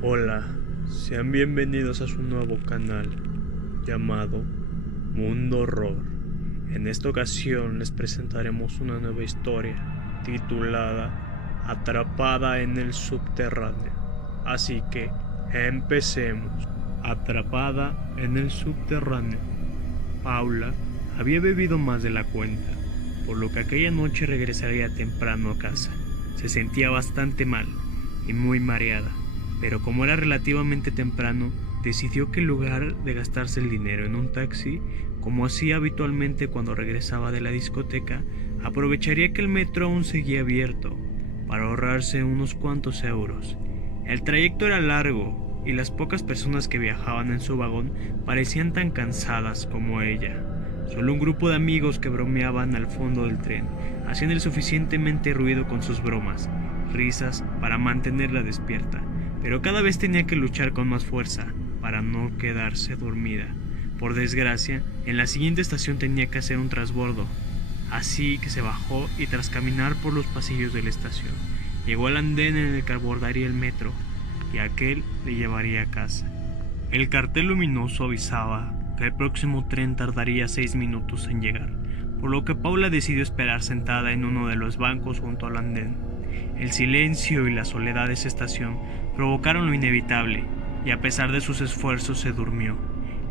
Hola, sean bienvenidos a su nuevo canal llamado Mundo Horror. En esta ocasión les presentaremos una nueva historia titulada Atrapada en el subterráneo. Así que empecemos. Atrapada en el subterráneo. Paula había bebido más de la cuenta, por lo que aquella noche regresaría temprano a casa. Se sentía bastante mal y muy mareada, pero como era relativamente temprano, decidió que en lugar de gastarse el dinero en un taxi, como hacía habitualmente cuando regresaba de la discoteca, aprovecharía que el metro aún seguía abierto para ahorrarse unos cuantos euros. El trayecto era largo y las pocas personas que viajaban en su vagón parecían tan cansadas como ella. Solo un grupo de amigos que bromeaban al fondo del tren hacían el suficientemente ruido con sus bromas, risas para mantenerla despierta, pero cada vez tenía que luchar con más fuerza para no quedarse dormida. Por desgracia, en la siguiente estación tenía que hacer un transbordo, así que se bajó y tras caminar por los pasillos de la estación, llegó al andén en el que abordaría el metro y aquel le llevaría a casa. El cartel luminoso avisaba que el próximo tren tardaría 6 minutos en llegar, por lo que Paula decidió esperar sentada en uno de los bancos junto al andén. El silencio y la soledad de esa estación provocaron lo inevitable, y a pesar de sus esfuerzos se durmió,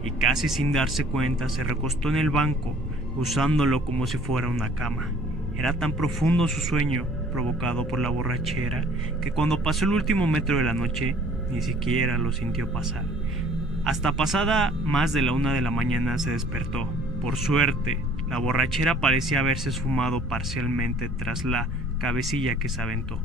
y casi sin darse cuenta se recostó en el banco, usándolo como si fuera una cama. Era tan profundo su sueño, provocado por la borrachera, que cuando pasó el último metro de la noche, ni siquiera lo sintió pasar. Hasta pasada más de la 1 de la mañana se despertó. Por suerte, la borrachera parecía haberse esfumado parcialmente tras la cabecilla que se aventó,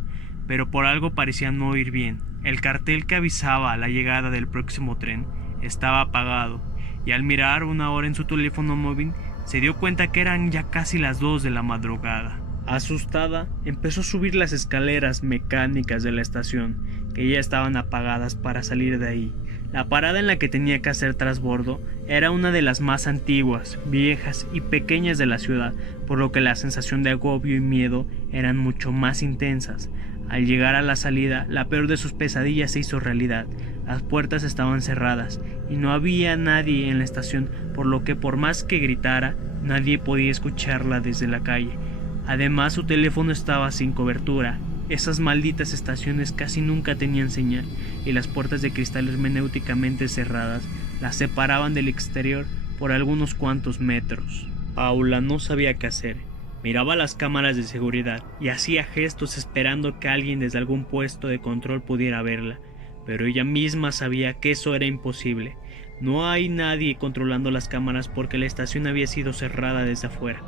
pero por algo parecía no ir bien. El cartel que avisaba la llegada del próximo tren estaba apagado, y al mirar una hora en su teléfono móvil, se dio cuenta que eran ya casi las 2 de la madrugada. Asustada, empezó a subir las escaleras mecánicas de la estación, que ya estaban apagadas para salir de ahí. La parada en la que tenía que hacer transbordo era una de las más antiguas, viejas y pequeñas de la ciudad, por lo que la sensación de agobio y miedo eran mucho más intensas. Al llegar a la salida, la peor de sus pesadillas se hizo realidad. Las puertas estaban cerradas y no había nadie en la estación, por lo que por más que gritara, nadie podía escucharla desde la calle. Además, su teléfono estaba sin cobertura. Esas malditas estaciones casi nunca tenían señal, y las puertas de cristal hermenéuticamente cerradas las separaban del exterior por algunos cuantos metros. Paula no sabía qué hacer. Miraba las cámaras de seguridad y hacía gestos esperando que alguien desde algún puesto de control pudiera verla, pero ella misma sabía que eso era imposible. No hay nadie controlando las cámaras porque la estación había sido cerrada desde afuera.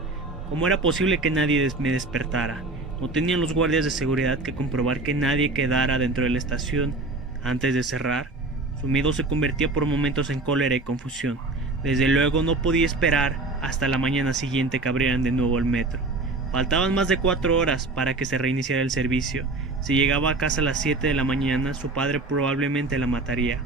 ¿Cómo era posible que nadie me despertara? No tenían los guardias de seguridad que comprobar que nadie quedara dentro de la estación antes de cerrar. Su miedo se convertía por momentos en cólera y confusión. Desde luego no podía esperar hasta la mañana siguiente que abrieran de nuevo el metro. Faltaban más de 4 horas para que se reiniciara el servicio. Si llegaba a casa a las 7 de la mañana, su padre probablemente la mataría.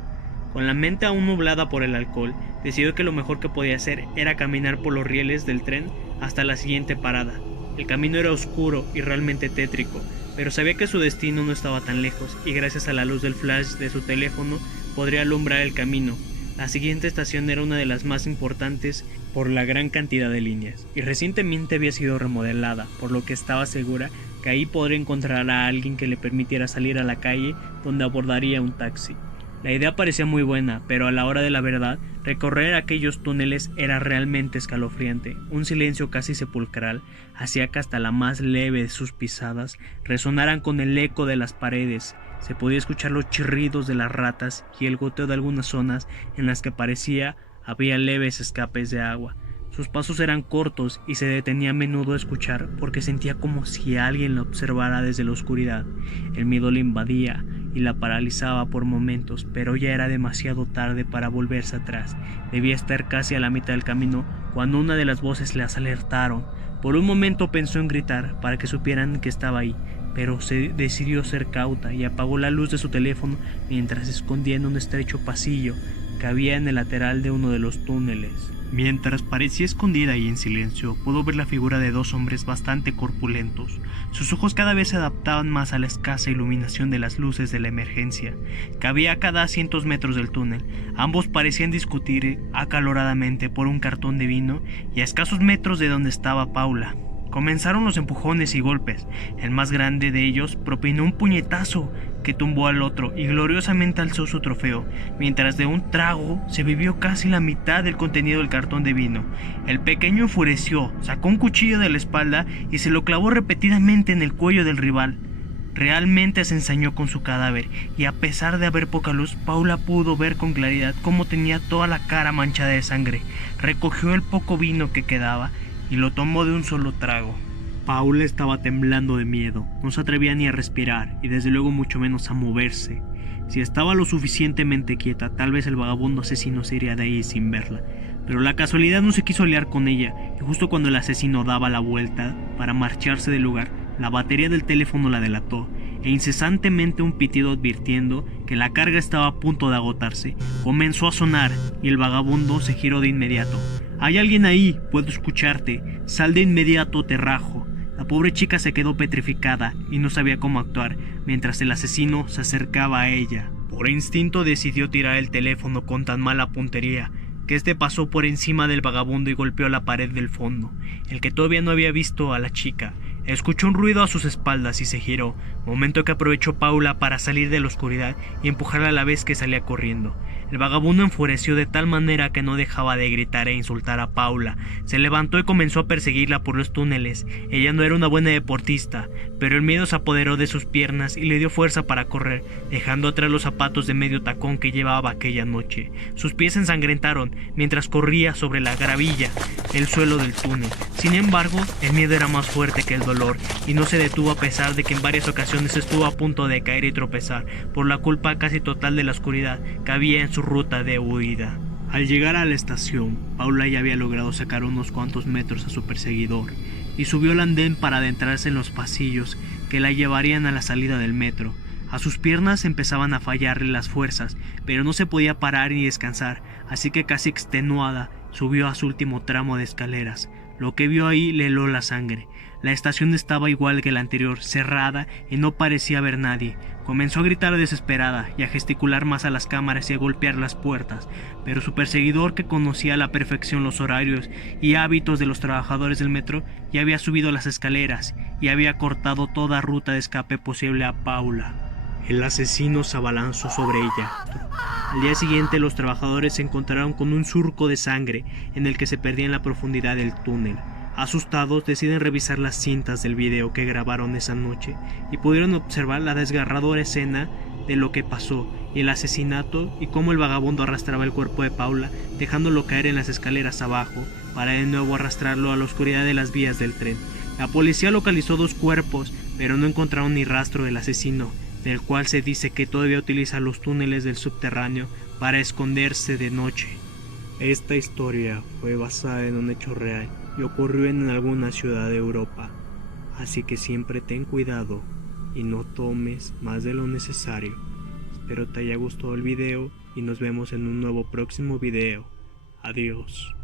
Con la mente aún nublada por el alcohol, decidió que lo mejor que podía hacer era caminar por los rieles del tren hasta la siguiente parada. El camino era oscuro y realmente tétrico, pero sabía que su destino no estaba tan lejos y gracias a la luz del flash de su teléfono podría alumbrar el camino. La siguiente estación era una de las más importantes por la gran cantidad de líneas y recientemente había sido remodelada, por lo que estaba segura que ahí podría encontrar a alguien que le permitiera salir a la calle donde abordaría un taxi. La idea parecía muy buena, pero a la hora de la verdad, recorrer aquellos túneles era realmente escalofriante. Un silencio casi sepulcral hacía que hasta la más leve de sus pisadas resonaran con el eco de las paredes. Se podía escuchar los chirridos de las ratas y el goteo de algunas zonas en las que parecía había leves escapes de agua. Sus pasos eran cortos y se detenía a menudo a escuchar porque sentía como si alguien la observara desde la oscuridad. El miedo le invadía y la paralizaba por momentos, pero ya era demasiado tarde para volverse atrás. Debía estar casi a la mitad del camino cuando una de las voces las alertaron. Por un momento pensó en gritar para que supieran que estaba ahí, pero se decidió ser cauta y apagó la luz de su teléfono mientras se escondía en un estrecho pasillo que había en el lateral de uno de los túneles. Mientras parecía escondida y en silencio, pudo ver la figura de dos hombres bastante corpulentos. Sus ojos cada vez se adaptaban más a la escasa iluminación de las luces de la emergencia, que había a cada cientos metros del túnel. Ambos parecían discutir acaloradamente por un cartón de vino y a escasos metros de donde estaba Paula. Comenzaron los empujones y golpes. El más grande de ellos propinó un puñetazo que tumbó al otro y gloriosamente alzó su trofeo, mientras de un trago se bebió casi la mitad del contenido del cartón de vino. El pequeño enfureció, sacó un cuchillo de la espalda y se lo clavó repetidamente en el cuello del rival. Realmente se ensañó con su cadáver, y a pesar de haber poca luz, Paula pudo ver con claridad cómo tenía toda la cara manchada de sangre. Recogió el poco vino que quedaba y lo tomó de un solo trago. Paula estaba temblando de miedo, no se atrevía ni a respirar y desde luego mucho menos a moverse. Si estaba lo suficientemente quieta, tal vez el vagabundo asesino se iría de ahí sin verla, pero la casualidad no se quiso liar con ella, y justo cuando el asesino daba la vuelta para marcharse del lugar, la batería del teléfono la delató, e incesantemente un pitido advirtiendo que la carga estaba a punto de agotarse comenzó a sonar, y el vagabundo se giró de inmediato. «Hay alguien ahí, puedo escucharte, sal de inmediato, te rajo». La pobre chica se quedó petrificada y no sabía cómo actuar, mientras el asesino se acercaba a ella. Por instinto decidió tirar el teléfono con tan mala puntería que este pasó por encima del vagabundo y golpeó la pared del fondo. El que todavía no había visto a la chica escuchó un ruido a sus espaldas y se giró, momento que aprovechó Paula para salir de la oscuridad y empujarla a la vez que salía corriendo. El vagabundo enfureció de tal manera que no dejaba de gritar e insultar a Paula. Se levantó y comenzó a perseguirla por los túneles. Ella no era una buena deportista, pero el miedo se apoderó de sus piernas y le dio fuerza para correr, dejando atrás los zapatos de medio tacón que llevaba aquella noche. Sus pies se ensangrentaron mientras corría sobre la gravilla, el suelo del túnel. Sin embargo, el miedo era más fuerte que el dolor y no se detuvo a pesar de que en varias ocasiones estuvo a punto de caer y tropezar por la culpa casi total de la oscuridad que había en su ruta de huida. Al llegar a la estación, Paula ya había logrado sacar unos cuantos metros a su perseguidor y subió al andén para adentrarse en los pasillos que la llevarían a la salida del metro. A sus piernas empezaban a fallarle las fuerzas, pero no se podía parar ni descansar, así que casi extenuada subió a su último tramo de escaleras. Lo que vio ahí le heló la sangre. La estación estaba igual que la anterior, cerrada y no parecía haber nadie. Comenzó a gritar desesperada y a gesticular más a las cámaras y a golpear las puertas, pero su perseguidor, que conocía a la perfección los horarios y hábitos de los trabajadores del metro, ya había subido las escaleras y había cortado toda ruta de escape posible a Paula. El asesino se abalanzó sobre ella. Al día siguiente, los trabajadores se encontraron con un surco de sangre en el que se perdía en la profundidad del túnel. Asustados, deciden revisar las cintas del video que grabaron esa noche y pudieron observar la desgarradora escena de lo que pasó y el asesinato, y cómo el vagabundo arrastraba el cuerpo de Paula, dejándolo caer en las escaleras abajo para de nuevo arrastrarlo a la oscuridad de las vías del tren. La policía localizó dos cuerpos, pero no encontraron ni rastro del asesino, del cual se dice que todavía utiliza los túneles del subterráneo para esconderse de noche. Esta historia fue basada en un hecho real y ocurrió en alguna ciudad de Europa, así que siempre ten cuidado y no tomes más de lo necesario. Espero te haya gustado el video y nos vemos en un nuevo próximo video. Adiós.